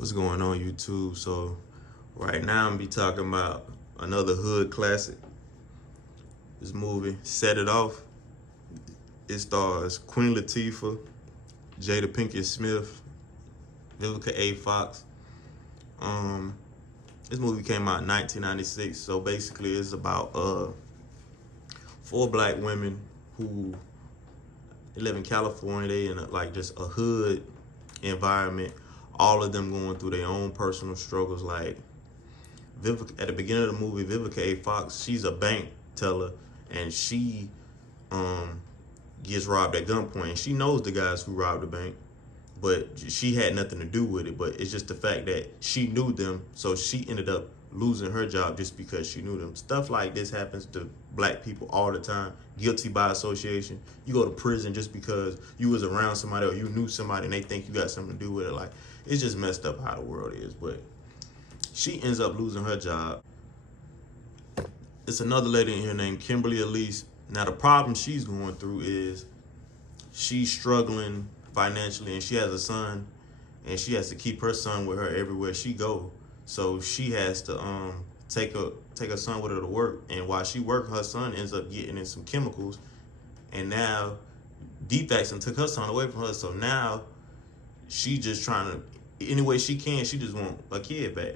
What's going on, YouTube? So right now I'm be talking about another hood classic. This movie, Set It Off. It stars Queen Latifah, Jada Pinkett Smith, Vivica A. Fox. This movie came out in 1996. So basically it's about four black women who live in California. They in like just a hood environment. All of them going through their own personal struggles. Like Vivica, at the beginning of the movie, Vivica A. Fox, she's a bank teller, and she gets robbed at gunpoint. And she knows the guys who robbed the bank, but she had nothing to do with it. But it's just the fact that she knew them, so she ended up losing her job just because she knew them. Stuff like this happens to black people all the time. Guilty by association. You go to prison just because you was around somebody or you knew somebody and they think you got something to do with it. Like, it's just messed up how the world is. But she ends up losing her job. It's another lady in here named Kimberly Elise. Now, the problem she's going through is she's struggling financially, and she has a son, and she has to keep her son with her everywhere she go. So she has to take her son with her to work, and while she works, her son ends up getting in some chemicals, and now defects and took her son away from her. So now she just trying to, any way she can, she just want a kid back.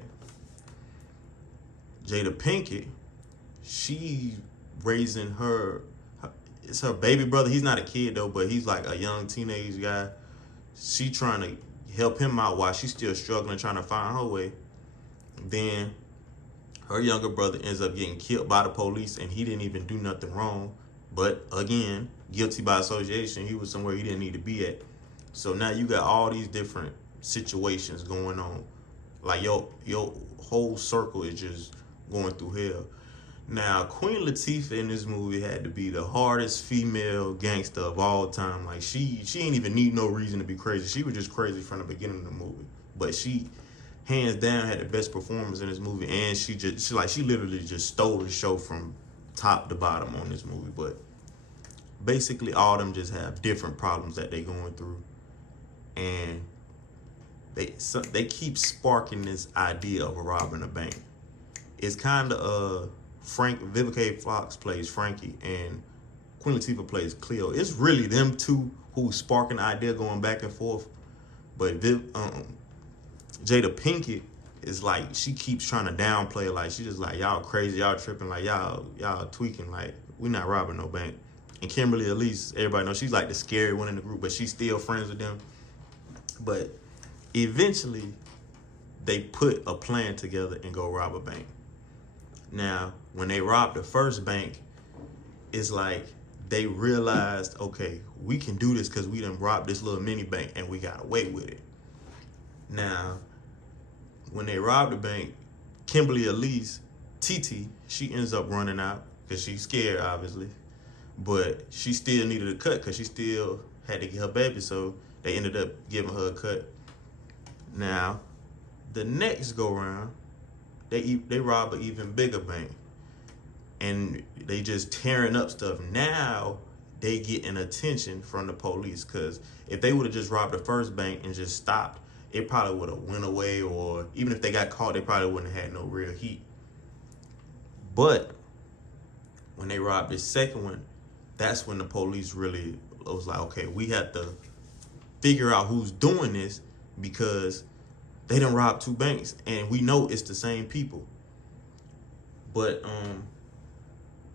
Jada Pinkett, she raising it's her baby brother. He's not a kid though, but he's like a young teenage guy. She trying to help him out while she's still struggling, trying to find her way. Then her younger brother ends up getting killed by the police, and he didn't even do nothing wrong. But again, guilty by association. He was somewhere he didn't need to be at. So now you got all these different situations going on. Like your whole circle is just going through hell. Now, Queen Latifah in this movie had to be the hardest female gangster of all time. Like, she ain't even need no reason to be crazy. She was just crazy from the beginning of the movie. But she, hands down, had the best performance in this movie. And she literally just stole the show from top to bottom on this movie. But basically, all of them just have different problems that they going through. And they keep sparking this idea of robbing a bank. It's kind of Vivica A. Fox plays Frankie, and Queen Latifah plays Cleo. It's really them two who sparking the idea going back and forth. But Jada Pinkett is like, she keeps trying to downplay it. Like, she just like, y'all crazy, y'all tripping, like y'all tweaking, like we not robbing no bank. And Kimberly Elise, everybody knows she's like the scary one in the group, but she's still friends with them. But eventually, they put a plan together and go rob a bank. Now, when they robbed the first bank, it's like they realized, okay, we can do this because we done robbed this little mini bank and we got away with it. Now, when they robbed the bank, Kimberly Elise, TT, she ends up running out because she's scared, obviously. But she still needed a cut because she still had to get her baby, so they ended up giving her a cut. Now, the next go round, they rob an even bigger bank, and they just tearing up stuff. Now they getting attention from the police, because if they would have just robbed the first bank and just stopped, it probably would have went away, or even if they got caught, they probably wouldn't have had no real heat. But when they robbed the second one, that's when the police really was like, okay, we have to figure out who's doing this, because they done robbed two banks, and we know it's the same people. But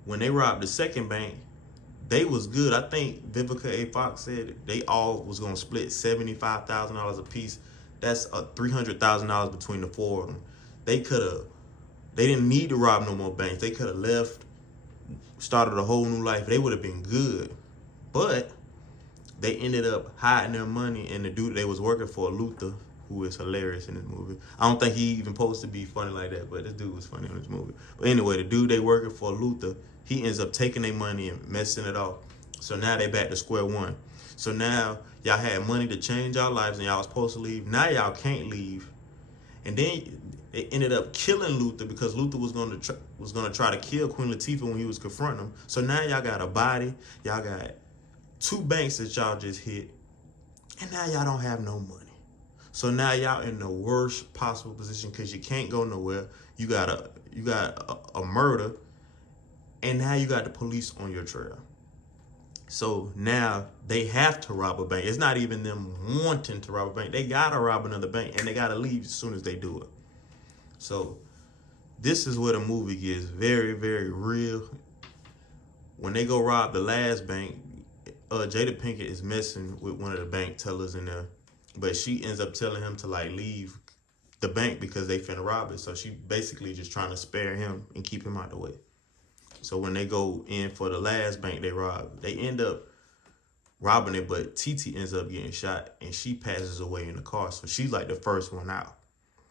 when they robbed the second bank, they was good. I think Vivica A. Fox said they all was gonna split $75,000 a piece. That's $300,000 between the four of them. They didn't need to rob no more banks. They could have left, started a whole new life. They would have been good. But they ended up hiding their money, and the dude they was working for, Luther, who is hilarious in this movie. I don't think he even supposed to be funny like that, but this dude was funny in this movie. But anyway, the dude they working for, Luther, he ends up taking their money and messing it off. So now they back to square one. So now y'all had money to change y'all lives, and y'all was supposed to leave. Now y'all can't leave. And then they ended up killing Luther, because Luther was gonna try to kill Queen Latifah when he was confronting him. So now y'all got a body, y'all got two banks that y'all just hit, and now y'all don't have no money. So now y'all in the worst possible position because you can't go nowhere. You got a murder, and now you got the police on your trail. So now they have to rob a bank. It's not even them wanting to rob a bank. They gotta rob another bank, and they gotta leave as soon as they do it. So this is where the movie gets very, very real. When they go rob the last bank, Jada Pinkett is messing with one of the bank tellers in there, but she ends up telling him to like leave the bank because they finna rob it. So she basically just trying to spare him and keep him out the way. So when they go in for the last bank they rob, they end up robbing it, but TT ends up getting shot and she passes away in the car. So she's like the first one out.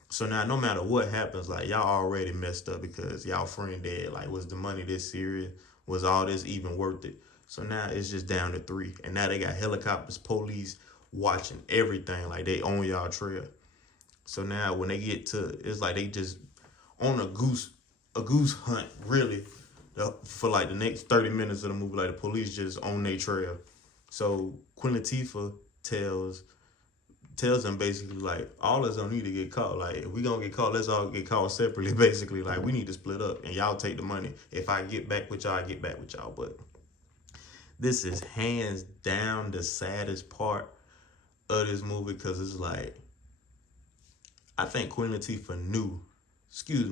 So now no matter what happens, like y'all already messed up because y'all friend dead. Like, was the money this serious? Was all this even worth it? So now it's just down to 3. And now they got helicopters, police watching everything. Like, they own y'all trail. So now when they get to, it's like they just on a goose hunt, really, for like the next 30 minutes of the movie. Like, the police just on their trail. So Queen Latifah tells them basically like, all of us don't need to get caught. Like, if we gonna get caught, let's all get caught separately. Basically, like, we need to split up and y'all take the money. If I get back with y'all, I get back with y'all. But this is hands down the saddest part of this movie because it's like, I think Queen Latifah knew,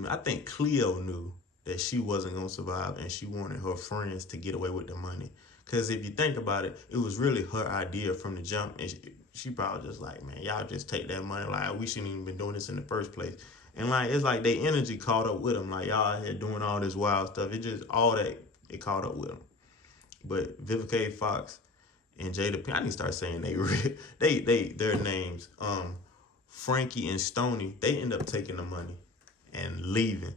I think Cleo knew that she wasn't gonna survive and she wanted her friends to get away with the money. Because if you think about it, it was really her idea from the jump. And she probably just like, man, y'all just take that money. Like, we shouldn't even been doing this in the first place. And like, it's like their energy caught up with them. Like, y'all out here doing all this wild stuff. It just, all that, it caught up with them. But Vivica Fox and Jada, I need to start saying their names. Frankie and Stoney, they end up taking the money and leaving.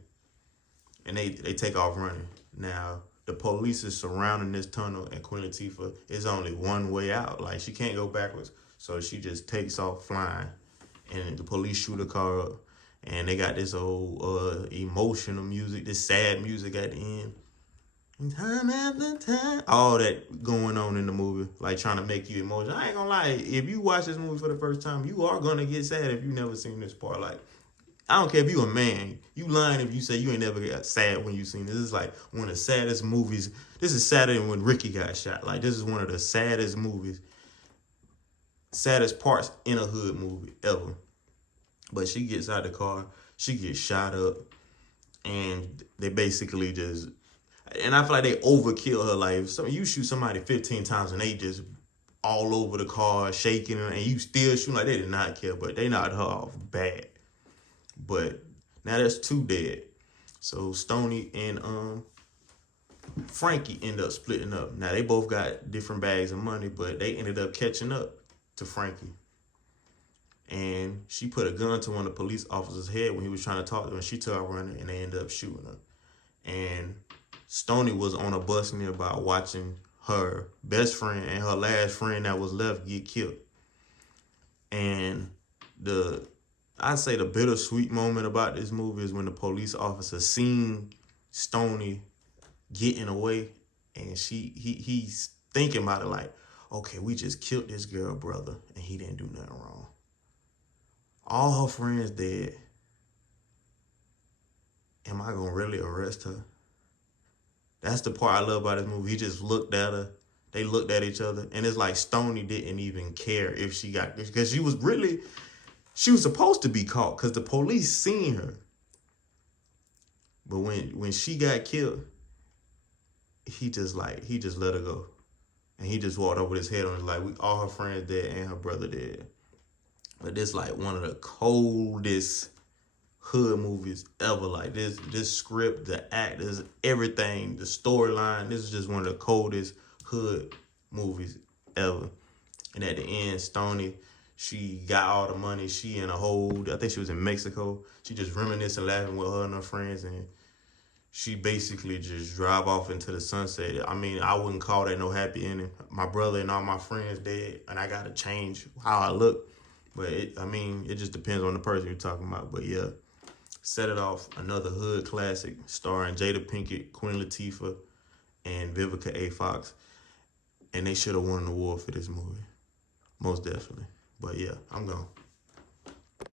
And they take off running. Now, the police is surrounding this tunnel, and Queen Latifah is only one way out. Like, she can't go backwards. So she just takes off flying. And the police shoot her car up. And they got this old emotional music, this sad music at the end. Time after time. All that going on in the movie, like trying to make you emotional. I ain't gonna lie, if you watch this movie for the first time, you are gonna get sad if you never seen this part. Like, I don't care if you a man. You lying if you say you ain't never got sad when you seen this. This is like one of the saddest movies. This is sadder than when Ricky got shot. Like, this is one of the saddest movies, saddest parts in a hood movie ever. But she gets out of the car. She gets shot up. And they basically just, and I feel like they overkill her life. So you shoot somebody 15 times and they just all over the car, shaking her, and you still shooting. Like, they did not care, but they knocked her off bad. But now there's 2 dead. So Stoney and Frankie end up splitting up. Now they both got different bags of money, but they ended up catching up to Frankie. And she put a gun to one of the police officers' head when he was trying to talk to her, and she took her running, and they ended up shooting her. And Stoney was on a bus nearby watching her best friend and her last friend that was left get killed. And I'd say the bittersweet moment about this movie is when the police officer seen Stoney getting away, and he's thinking about it like, okay, we just killed this girl brother, and he didn't do nothing wrong. All her friends dead. Am I gonna really arrest her? That's the part I love about this movie. He just looked at her. They looked at each other, and it's like Stoney didn't even care if she got, because she was supposed to be caught because the police seen her. But when she got killed, he just let her go. And he just walked over with his head on it, like, all her friends dead and her brother dead. But this like one of the coldest hood movies ever. Like, this script, the actors, everything, the storyline, this is just one of the coldest hood movies ever. And at the end, Stoney, she got all the money. She in a hold, I think she was in Mexico. She just reminiscing, laughing with her and her friends, and she basically just drive off into the sunset. I mean, I wouldn't call that no happy ending. My brother and all my friends dead, and I got to change how I look. But it just depends on the person you're talking about. But yeah, Set It Off, another hood classic starring Jada Pinkett, Queen Latifah, and Vivica Fox. And they should have won an award for this movie. Most definitely. But yeah, I'm gone.